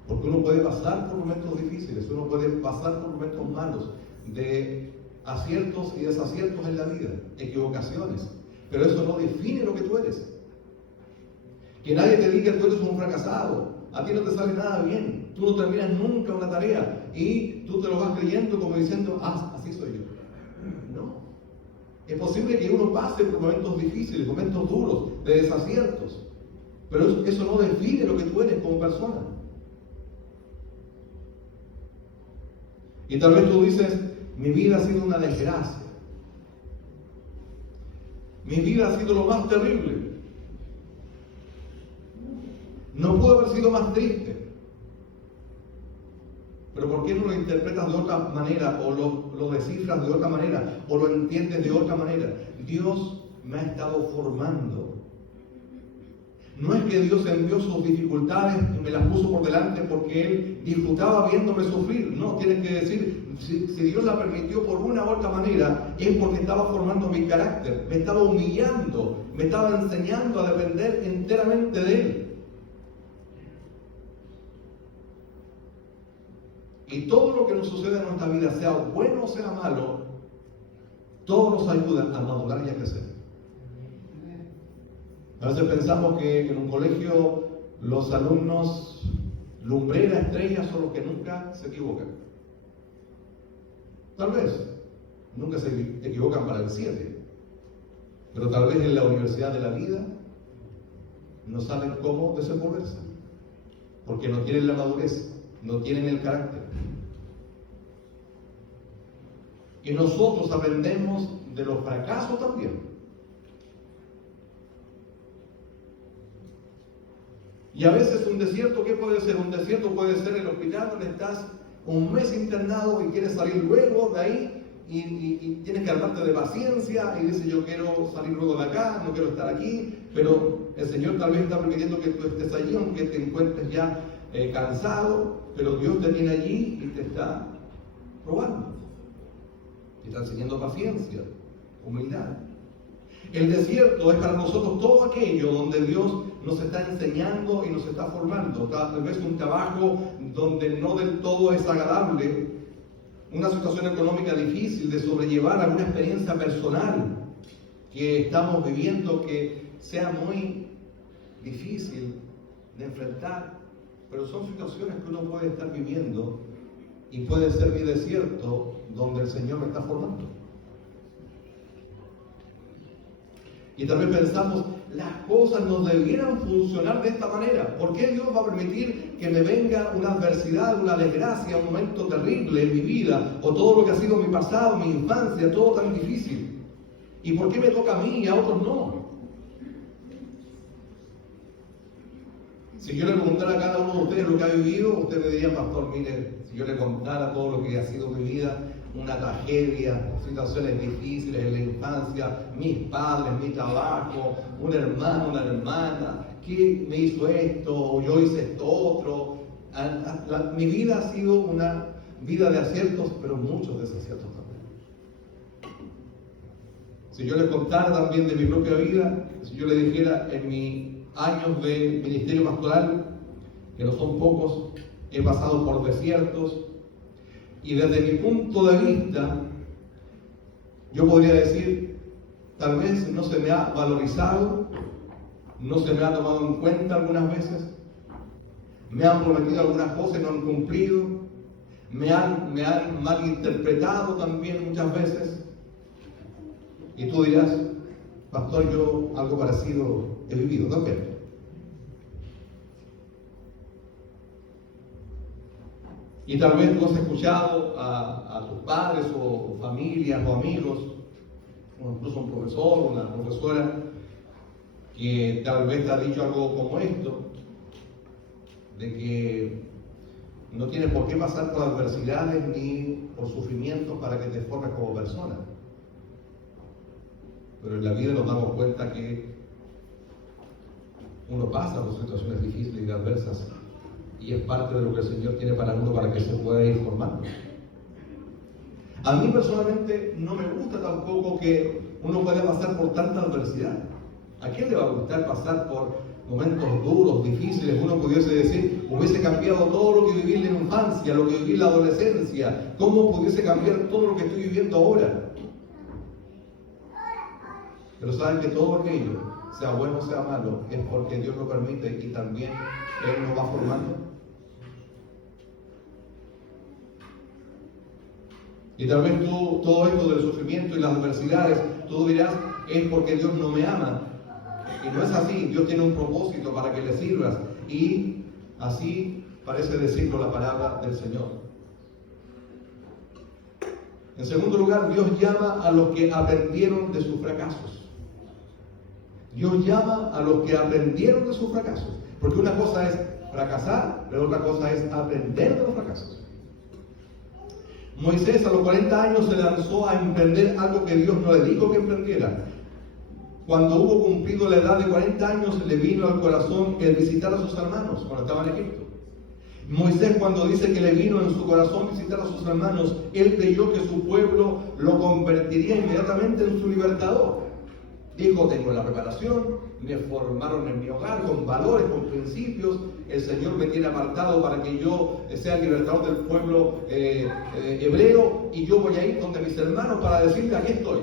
Porque uno puede pasar por momentos difíciles, uno puede pasar por momentos malos, de aciertos y desaciertos en la vida, equivocaciones, pero eso no define lo que tú eres. Que nadie te diga que tú eres un fracasado, a ti no te sale nada bien, tú no terminas nunca una tarea y tú te lo vas creyendo como diciendo, así soy yo. No. Es posible que uno pase por momentos difíciles, momentos duros, de desaciertos, pero eso no define lo que tú eres como persona. Y tal vez tú dices, mi vida ha sido una desgracia. Mi vida ha sido lo más terrible. No pudo haber sido más triste. Pero ¿por qué no lo interpretas de otra manera o lo descifras de otra manera o lo entiendes de otra manera? Dios me ha estado formando. No es que Dios envió sus dificultades y me las puso por delante porque Él disfrutaba viéndome sufrir. No, tienes que decir, si Dios la permitió por una u otra manera, es porque estaba formando mi carácter, me estaba humillando, me estaba enseñando a depender enteramente de Él. Y todo lo que nos sucede en nuestra vida, sea bueno o sea malo, todo nos ayuda a madurar y a crecer. A veces pensamos que en un colegio los alumnos lumbrera, estrellas, son los que nunca se equivocan. Tal vez nunca se equivocan para el 7, pero tal vez en la universidad de la vida no saben cómo desenvolverse, porque no tienen la madurez, no tienen el carácter. Y nosotros aprendemos de los fracasos también. Y a veces un desierto, ¿qué puede ser? Un desierto puede ser el hospital donde estás un mes internado y quieres salir luego de ahí y tienes que armarte de paciencia y dices, yo quiero salir luego de acá, no quiero estar aquí, pero el Señor tal vez está permitiendo que tú estés allí, aunque te encuentres ya cansado, pero Dios te tiene allí y te está probando. Te está enseñando paciencia, humildad. El desierto es para nosotros todo aquello donde Dios nos está enseñando y nos está formando. Tal vez un trabajo donde no del todo es agradable, una situación económica difícil de sobrellevar, alguna experiencia personal que estamos viviendo que sea muy difícil de enfrentar, pero son situaciones que uno puede estar viviendo y puede ser mi desierto donde el Señor me está formando. Y también pensamos, las cosas no debieran funcionar de esta manera. ¿Por qué Dios va a permitir que me venga una adversidad, una desgracia, un momento terrible en mi vida, o todo lo que ha sido mi pasado, mi infancia, todo tan difícil? ¿Y por qué me toca a mí y a otros no? Si yo le preguntara a cada uno de ustedes lo que ha vivido, usted me diría, pastor, mire, si yo le contara todo lo que ha sido mi vida, una tragedia, situaciones difíciles en la infancia, mis padres, mi trabajo, un hermano, una hermana, que me hizo esto, o yo hice esto otro. Mi vida ha sido una vida de aciertos, pero muchos desaciertos también. Si yo les contara también de mi propia vida, si yo le dijera en mis años de ministerio pastoral, que no son pocos, he pasado por desiertos, y desde mi punto de vista, yo podría decir, tal vez no se me ha valorizado, no se me ha tomado en cuenta algunas veces, me han prometido algunas cosas y no han cumplido, me han malinterpretado también muchas veces. Y tú dirás, pastor, yo algo parecido he vivido también. Y tal vez tú has escuchado a tus padres o familias o amigos, o incluso un profesor o una profesora, que tal vez te ha dicho algo como esto, de que no tienes por qué pasar por adversidades ni por sufrimientos para que te formes como persona. Pero en la vida nos damos cuenta que uno pasa por situaciones difíciles y adversas, y es parte de lo que el Señor tiene para uno para que se pueda ir formando. A mí personalmente no me gusta tampoco que uno pueda pasar por tanta adversidad. ¿A quién le va a gustar pasar por momentos duros, difíciles? Uno pudiese decir, hubiese cambiado todo lo que viví en la infancia, lo que viví en la adolescencia, ¿cómo pudiese cambiar todo lo que estoy viviendo ahora? Pero saben que todo aquello, sea bueno o sea malo, es porque Dios lo permite y también Él nos va formando. Y tal vez tú, todo esto del sufrimiento y las adversidades, tú dirás, es porque Dios no me ama. Y no es así, Dios tiene un propósito para que le sirvas. Y así parece decirlo la palabra del Señor. En segundo lugar, Dios llama a los que aprendieron de sus fracasos. Dios llama a los que aprendieron de sus fracasos. Porque una cosa es fracasar, pero otra cosa es aprender de los fracasos. Moisés a los 40 años se lanzó a emprender algo que Dios no le dijo que emprendiera. Cuando hubo cumplido la edad de 40 años, le vino al corazón el visitar a sus hermanos cuando estaba en Egipto. Moisés, cuando dice que le vino en su corazón visitar a sus hermanos, él creyó que su pueblo lo convertiría inmediatamente en su libertador. Dijo, tengo la preparación, me formaron en mi hogar con valores, con principios, el Señor me tiene apartado para que yo sea el libertador del pueblo hebreo, y yo voy a ir donde mis hermanos para decirle, aquí estoy.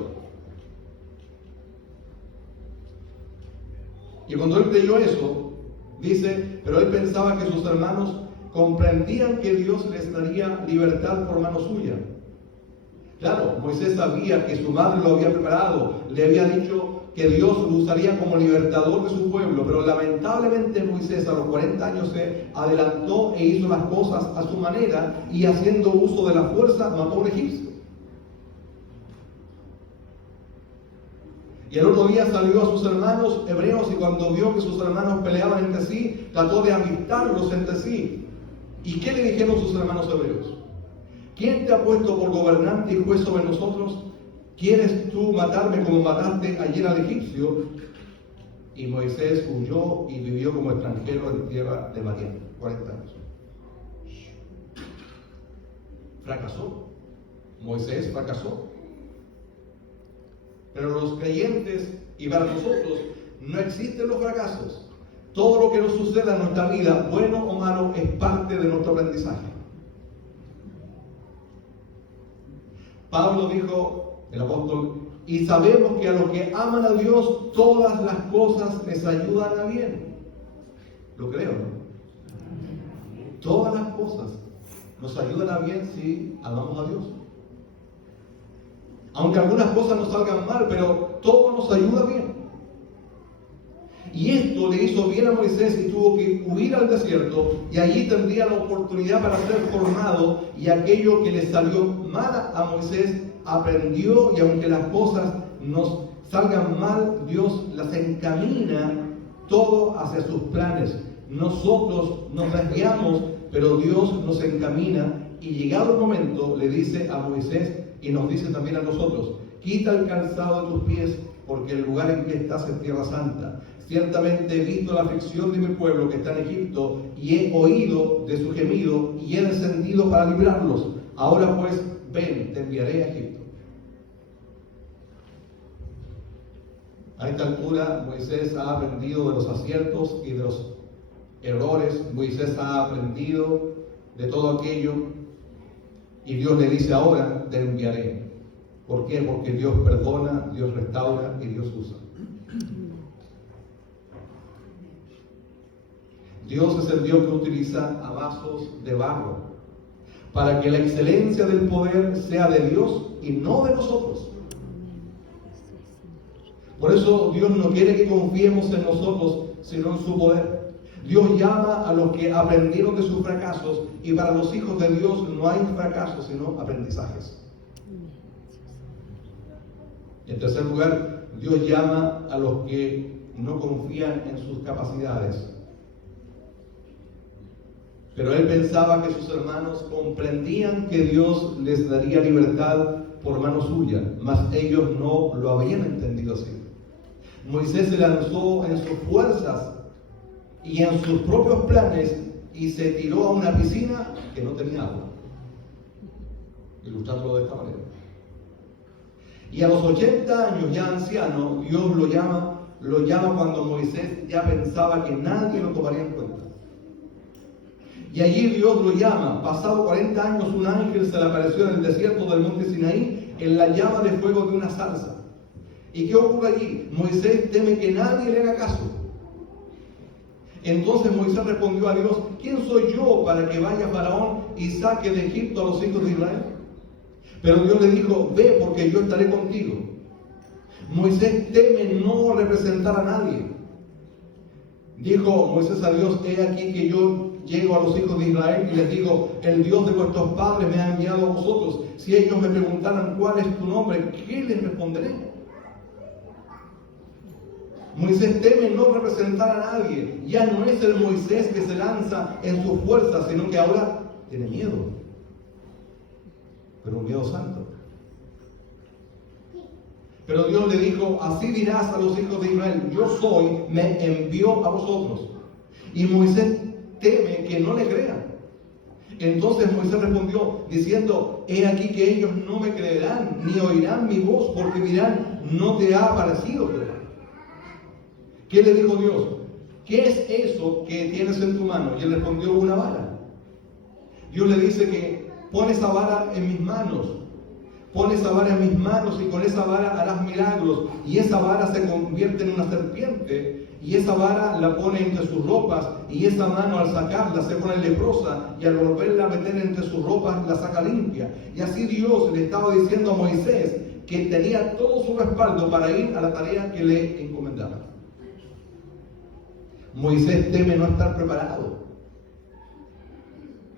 Y cuando él creyó eso, dice, pero él pensaba que sus hermanos comprendían que Dios les daría libertad por mano suya. Claro, Moisés sabía que su madre lo había preparado, le había dicho que Dios lo usaría como libertador de su pueblo, pero lamentablemente Moisés a los 40 años se adelantó e hizo las cosas a su manera, y haciendo uso de la fuerza mató a un egipcio. Y el otro día salió a sus hermanos hebreos, y cuando vio que sus hermanos peleaban entre sí, trató de amistarlos entre sí. ¿Y qué le dijeron sus hermanos hebreos? ¿Quién te ha puesto por gobernante y juez sobre nosotros? ¿Quieres tú matarme como mataste ayer al egipcio? Y Moisés huyó y vivió como extranjero en tierra de Madián, 40 años. Fracasó. Moisés fracasó. Pero los creyentes, y para nosotros, no existen los fracasos. Todo lo que nos suceda en nuestra vida, bueno o malo, es parte de nuestro aprendizaje. Pablo dijo, el apóstol, y sabemos que a los que aman a Dios, todas las cosas les ayudan a bien. Lo creo, ¿no? Todas las cosas nos ayudan a bien si amamos a Dios. Aunque algunas cosas nos salgan mal, pero todo nos ayuda bien. Y esto le hizo bien a Moisés, y tuvo que huir al desierto, y allí tendría la oportunidad para ser formado, y aquello que le salió mal a Moisés aprendió, y aunque las cosas nos salgan mal, Dios las encamina todo hacia sus planes. Nosotros nos desviamos, pero Dios nos encamina, y llegado el momento le dice a Moisés, y nos dice también a nosotros, quita el calzado de tus pies, porque el lugar en que estás es tierra santa. Ciertamente he visto la aflicción de mi pueblo que está en Egipto, y he oído de su gemido, y he descendido para librarlos. Ahora pues, ven, te enviaré a Egipto. A esta altura, Moisés ha aprendido de los aciertos y de los errores. Moisés ha aprendido de todo aquello, y Dios le dice ahora, te enviaré. ¿Por qué? Porque Dios perdona, Dios restaura y Dios usa. Dios es el Dios que utiliza a vasos de barro para que la excelencia del poder sea de Dios y no de nosotros. Por eso Dios no quiere que confiemos en nosotros, sino en su poder. Dios llama a los que aprendieron de sus fracasos, y para los hijos de Dios no hay fracasos sino aprendizajes. En tercer lugar, Dios llama a los que no confían en sus capacidades. Pero él pensaba que sus hermanos comprendían que Dios les daría libertad por mano suya, mas ellos no lo habían entendido así. Moisés se lanzó en sus fuerzas y en sus propios planes y se tiró a una piscina que no tenía agua, ilustrándolo de esta manera. Y a los 80 años, ya anciano, Dios lo llama cuando Moisés ya pensaba que nadie lo tomaría en cuenta. Y allí Dios lo llama. Pasado 40 años, un ángel se le apareció en el desierto del monte Sinaí en la llama de fuego de una zarza. ¿Y qué ocurre allí? Moisés teme que nadie le haga caso. Entonces Moisés respondió a Dios: ¿quién soy yo para que vaya Faraón y saque de Egipto a los hijos de Israel? Pero Dios le dijo: ve, porque yo estaré contigo. Moisés teme no representar a nadie. Dijo Moisés a Dios: he aquí que yo llego a los hijos de Israel y les digo: el Dios de vuestros padres me ha enviado a vosotros. Si ellos me preguntaran cuál es tu nombre, ¿qué les responderé? Moisés teme no representar a nadie. Ya no es el Moisés que se lanza en sus fuerzas, sino que ahora tiene miedo. Pero un miedo santo. Pero Dios le dijo: así dirás a los hijos de Israel: yo soy, me envió a vosotros. Y Moisés teme que no le crean. Entonces Moisés respondió diciendo: he aquí que ellos no me creerán, ni oirán mi voz, porque dirán: no te ha aparecido Jehová. ¿Qué le dijo Dios? ¿Qué es eso que tienes en tu mano? Y él respondió: una vara. Dios le dice que pon esa vara en mis manos. Pon esa vara en mis manos y con esa vara harás milagros. Y esa vara se convierte en una serpiente. Y esa vara la pone entre sus ropas. Y esa mano al sacarla se pone leprosa. Y al volverla a meter entre sus ropas la saca limpia. Y así Dios le estaba diciendo a Moisés que tenía todo su respaldo para ir a la tarea que le encomendaba. Moisés teme no estar preparado.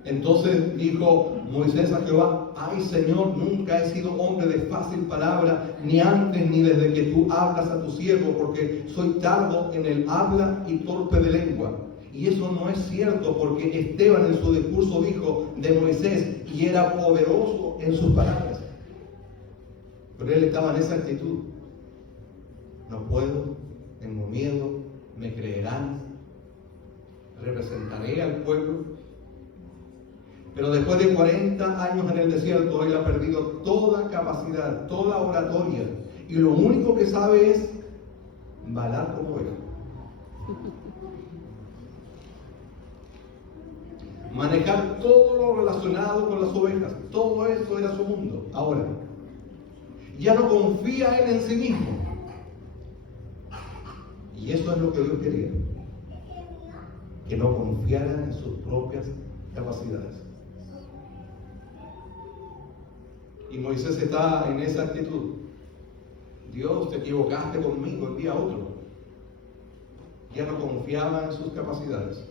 Entonces dijo Moisés a Jehová: ay Señor, nunca he sido hombre de fácil palabra, ni antes ni desde que tú hablas a tu siervo, porque soy tardo en el habla y torpe de lengua. Y eso no es cierto, porque Esteban en su discurso dijo de Moisés y era poderoso en sus palabras. Pero él estaba en esa actitud: no puedo, tengo miedo, me creerán, representaré al pueblo. Pero después de 40 años en el desierto, él ha perdido toda capacidad, toda oratoria, y lo único que sabe es balar como oveja. Manejar todo lo relacionado con las ovejas, todo eso era su mundo. Ahora, ya no confía él en sí mismo. Y eso es lo que Dios quería, que no confiara en sus propias capacidades. Y Moisés está en esa actitud: Dios, te equivocaste conmigo el día otro. Ya no confiaba en sus capacidades.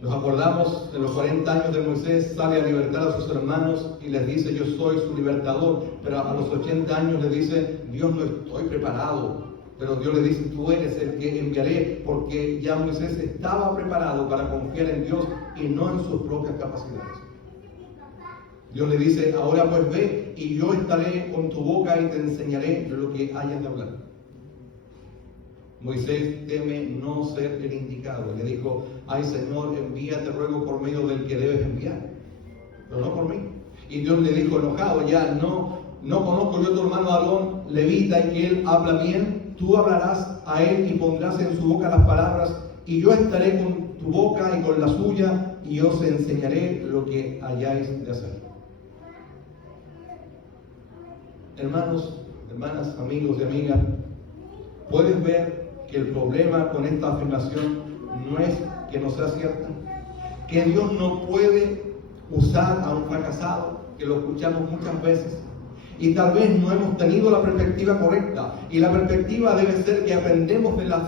Nos acordamos de los 40 años de Moisés, sale a libertar a sus hermanos y les dice: yo soy su libertador. Pero a los 80 años le dice: Dios, no estoy preparado. Pero Dios le dice: tú eres el que enviaré, porque ya Moisés estaba preparado para confiar en Dios y no en sus propias capacidades. Dios le dice: ahora pues ve, y yo estaré con tu boca y te enseñaré lo que hayas de hablar. Moisés teme no ser el indicado. Le dijo: ay Señor, envíate ruego por medio del que debes enviar, pero no por mí. Y Dios le dijo enojado: ya no conozco yo a tu hermano Aarón, levita, y que él habla bien. Tú hablarás a él y pondrás en su boca las palabras, y yo estaré con tu boca y con la suya, y os enseñaré lo que hayáis de hacer. Hermanos, hermanas, amigos y amigas, ¿puedes ver que el problema con esta afirmación no es que no sea cierta? Que Dios no puede usar a un fracasado, que lo escuchamos muchas veces, y tal vez no hemos tenido la perspectiva correcta. Y la perspectiva debe ser que aprendemos de las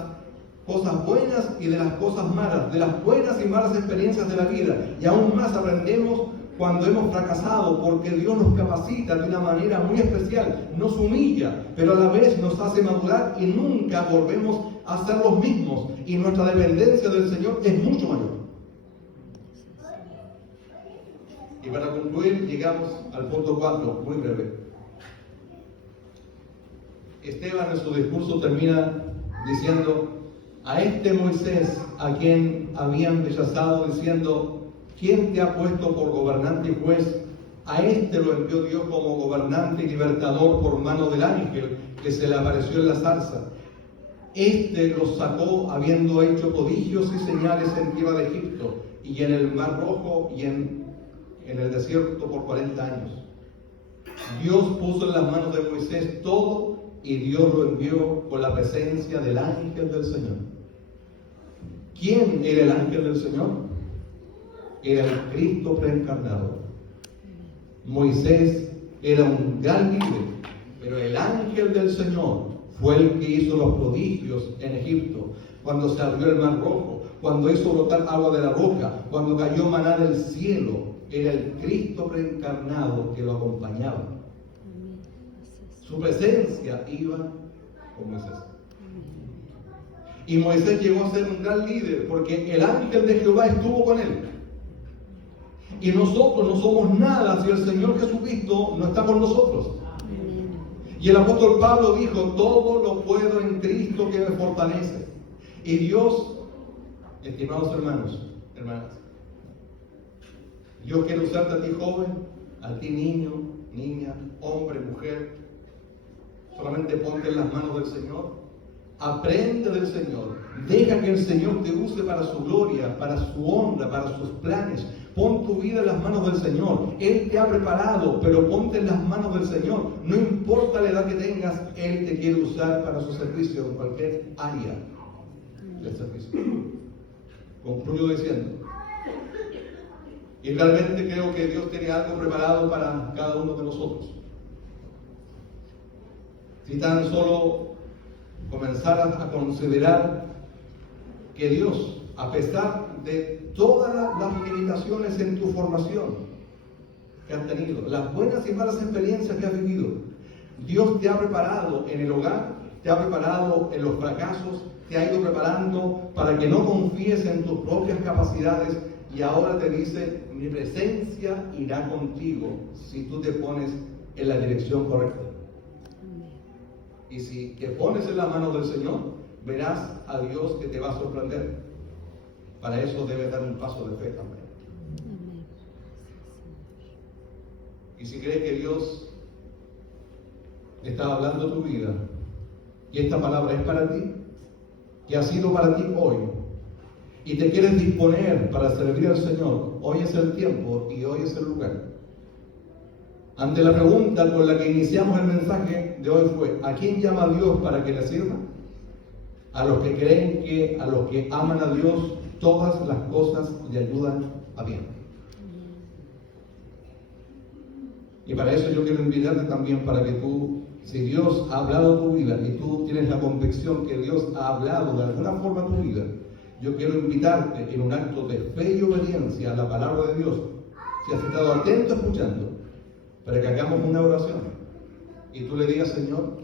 cosas buenas y de las cosas malas, de las buenas y malas experiencias de la vida. Y aún más aprendemos cuando hemos fracasado, porque Dios nos capacita de una manera muy especial, nos humilla, pero a la vez nos hace madurar y nunca volvemos a ser los mismos. Y nuestra dependencia del Señor es mucho mayor. Y para concluir, llegamos al punto 4, muy breve. Esteban en su discurso termina diciendo: a este Moisés, a quien habían rechazado, diciendo: ¿quién te ha puesto por gobernante y juez? A este lo envió Dios como gobernante y libertador por mano del ángel que se le apareció en la zarza. Este los sacó habiendo hecho prodigios y señales en tierra de Egipto y en el Mar Rojo y en el desierto por 40 años. Dios puso en las manos de Moisés todo y Dios lo envió con la presencia del ángel del Señor. ¿Quién era el ángel del Señor? Era el Cristo preencarnado. Moisés era un gran líder, pero el ángel del Señor fue el que hizo los prodigios en Egipto, cuando se abrió el Mar Rojo, cuando hizo brotar agua de la roca, cuando cayó maná del cielo. Era el Cristo preencarnado que lo acompañaba. Su presencia iba con Moisés. Y Moisés llegó a ser un gran líder porque el ángel de Jehová estuvo con él. Y nosotros no somos nada si el Señor Jesucristo no está con nosotros. Y el apóstol Pablo dijo: todo lo puedo en Cristo que me fortalece. Y Dios, estimados hermanos, hermanas, Dios quiere usarte a ti joven, a ti niño, niña, hombre, mujer. Solamente ponte en las manos del Señor. Aprende del Señor. Deja que el Señor te use para su gloria, para su honra, para sus planes. Pon tu vida en las manos del Señor. Él te ha preparado, pero ponte en las manos del Señor. No importa la edad que tengas, Él te quiere usar para su servicio en cualquier área del servicio. Concluyo diciendo: y realmente creo que Dios tiene algo preparado para cada uno de nosotros. Si tan solo comenzaras a considerar que Dios, a pesar de todas las limitaciones en tu formación que has tenido, las buenas y malas experiencias que has vivido, Dios te ha preparado en el hogar, te ha preparado en los fracasos, te ha ido preparando para que no confíes en tus propias capacidades. Y ahora te dice: mi presencia irá contigo si tú te pones en la dirección correcta. Y si te pones en la mano del Señor, verás a Dios que te va a sorprender. Para eso debes dar un paso de fe también. Y si crees que Dios está hablando tu vida y esta palabra es para ti, que ha sido para ti hoy, y te quieres disponer para servir al Señor, hoy es el tiempo y hoy es el lugar. Ante la pregunta con la que iniciamos el mensaje de hoy fue: ¿a quién llama Dios para que le sirva? A los que creen que a los que aman a Dios todas las cosas le ayudan a bien. Y para eso yo quiero invitarte también para que tú, si Dios ha hablado tu vida y tú tienes la convicción que Dios ha hablado de alguna forma tu vida, yo quiero invitarte en un acto de fe y obediencia a la palabra de Dios, si has estado atento escuchando, para que hagamos una oración y tú le digas: Señor,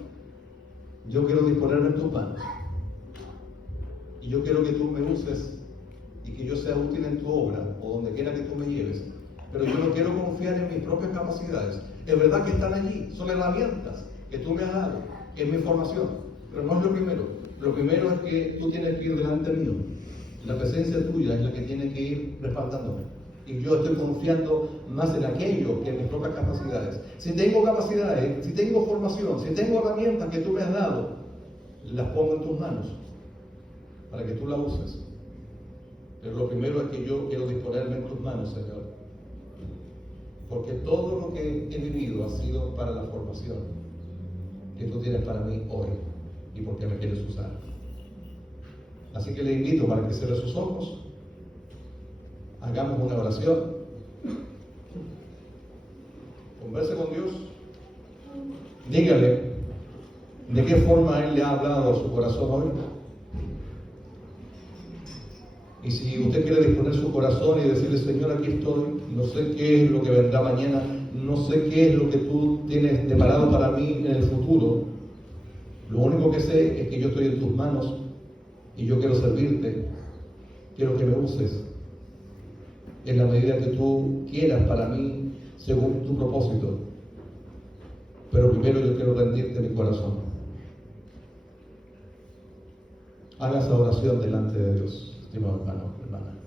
yo quiero disponerme en tus manos y yo quiero que tú me uses y que yo sea útil en tu obra o donde quiera que tú me lleves, pero yo no quiero confiar en mis propias capacidades. Es verdad que están allí, son herramientas que tú me has dado en mi formación, pero no es lo primero. Lo primero es que tú tienes que ir delante mío. La presencia tuya es la que tiene que ir respaldándome. Y yo estoy confiando más en aquello que en mis propias capacidades. Si tengo capacidades, si tengo formación, si tengo herramientas que tú me has dado, las pongo en tus manos para que tú las uses. Pero lo primero es que yo quiero disponerme en tus manos, Señor. Porque todo lo que he vivido ha sido para la formación que tú tienes para mí hoy y porque me quieres usar. Así que le invito para que cierre sus ojos, hagamos una oración, converse con Dios, dígale de qué forma Él le ha hablado a su corazón hoy. Y si usted quiere disponer su corazón y decirle, Señor, aquí estoy, no sé qué es lo que vendrá mañana, no sé qué es lo que tú tienes preparado para mí en el futuro, lo único que sé es que yo estoy en tus manos y yo quiero servirte, quiero que me uses en la medida que tú quieras para mí, según tu propósito. Pero primero yo quiero rendirte mi corazón. Haga esa oración delante de Dios, estimado hermano, hermana.